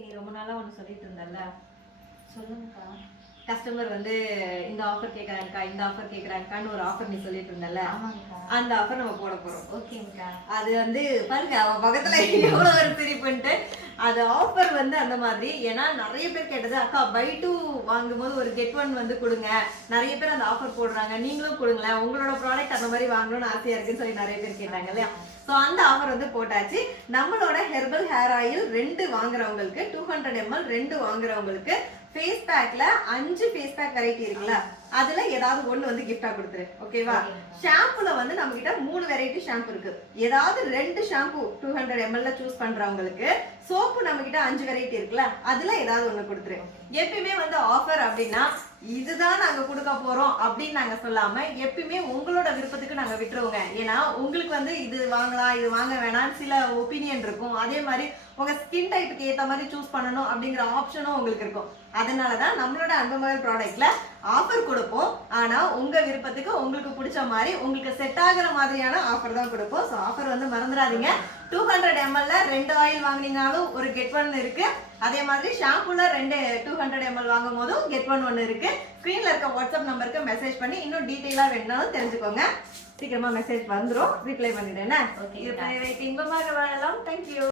நீ ரொம்ப நாளா ஒன்று சொல்லிட்டு இருந்தல்ல, சொல்லுங்கக்கா. கஸ்டமர் வந்து இந்த ஆஃபர் கேட்கறாங்கக்கா, இந்த ஆஃபர் கேட்கறாங்கக்கான்னு ஒரு ஆஃபர் நீ சொல்லிட்டு இருந்தல்ல, ஆமாங்கக்கா. அந்த ஆஃபர் நம்ம போட போறோம். ஓகேங்கக்கா. அது வந்து பாருங்க அவன் பக்கத்துல எவ்வளவு ஒரு சிரிப்புன்ட்டு. அது ஆஃபர் வந்து அந்த மாதிரி. ஏன்னா நிறைய பேர் கேட்டது, அக்கா பை டூ வாங்கும்போது ஒரு கெட் ஒன் வந்து கொடுங்க, நிறைய பேர் அந்த ஆஃபர் போடுறாங்க, நீங்களும் கொடுங்களேன், உங்களோட ப்ராடக்ட் அந்த மாதிரி வாங்கணும்னு ஆசையா இருக்குன்னு சொல்லி நிறைய பேர் கேட்டாங்க இல்லையா. ஸோ அந்த ஆஃபர் வந்து போட்டாச்சு. நம்மளோட ஹெர்பல் ஹேர் ஆயில் 2 வாங்குறவங்களுக்கு 200 ml 2 வாங்குறவங்களுக்கு ஃபேஸ் பேக்ல 5 ஃபேஸ் பேக் வெரைட்டி இருக்குல்ல, அதுல ஏதாவது ஒண்ணு வந்து கிஃப்டா கொடுத்துரு. ஓகேவா? ஷாம்புல வந்து நம்ம கிட்ட 3 வெரைட்டி ஷாம்பு இருக்கு. ஏதாவது 2 ஷாம்பு 200 ml சூஸ் பண்றவங்களுக்கு, சோப்பு நம்ம கிட்ட 5 வெரைட்டி இருக்குல்ல, அதுல ஏதாவது ஒண்ணு கொடுத்துரு. எப்பயுமே வந்து ஆஃபர் அப்படின்னா இதுதான் நாங்க கொடுக்க போறோம் அப்படின்னு நாங்க சொல்லாம எப்பயுமே உங்களோட விருப்பத்துக்கு நாங்க விட்டுருவோங்க. ஏன்னா உங்களுக்கு வந்து இது வாங்கலாம் இது வாங்க வேணாம்னு சில ஒப்பீனியன் இருக்கும். அதே மாதிரி உங்க ஸ்கின் டைப்புக்கு ஏத்த மாதிரி சூஸ் பண்ணணும் அப்படிங்கிற ஆப்ஷனும் உங்களுக்கு இருக்கும். அதனாலதான் நம்மளோட அன்புமகள் ப்ராடக்ட்ல ஆஃபர் கொடுப்போம். ஆனா உங்க விருப்பத்துக்கு உங்களுக்கு பிடிச்ச மாதிரி உங்களுக்கு செட் ஆகுற மாதிரியான ஆஃபர் தான் கொடுப்போம். ஸோ ஆஃபர் வந்து மறந்துடாதீங்க. 200 ml 2 ஆயில் வாங்கினீங்கனாலும் ஒரு கெட் ஒன் இருக்கு. அதே மாதிரி ஷாம்புல 200 ml வாங்கும் போதும் கெட் ஒன் இருக்கு. ஸ்கிரீன்ல இருக்க வாட்ஸ்அப் நம்பருக்கு மெசேஜ் பண்ணி இன்னும் டீட்டெயிலா வேணும்னாலும் தெரிஞ்சுக்கோங்க. சீக்கிரமா மெசேஜ் வந்துடும், ரிப்ளை பண்ணிடுறேன். இன்பமாக வாழலாம். தேங்க்யூ.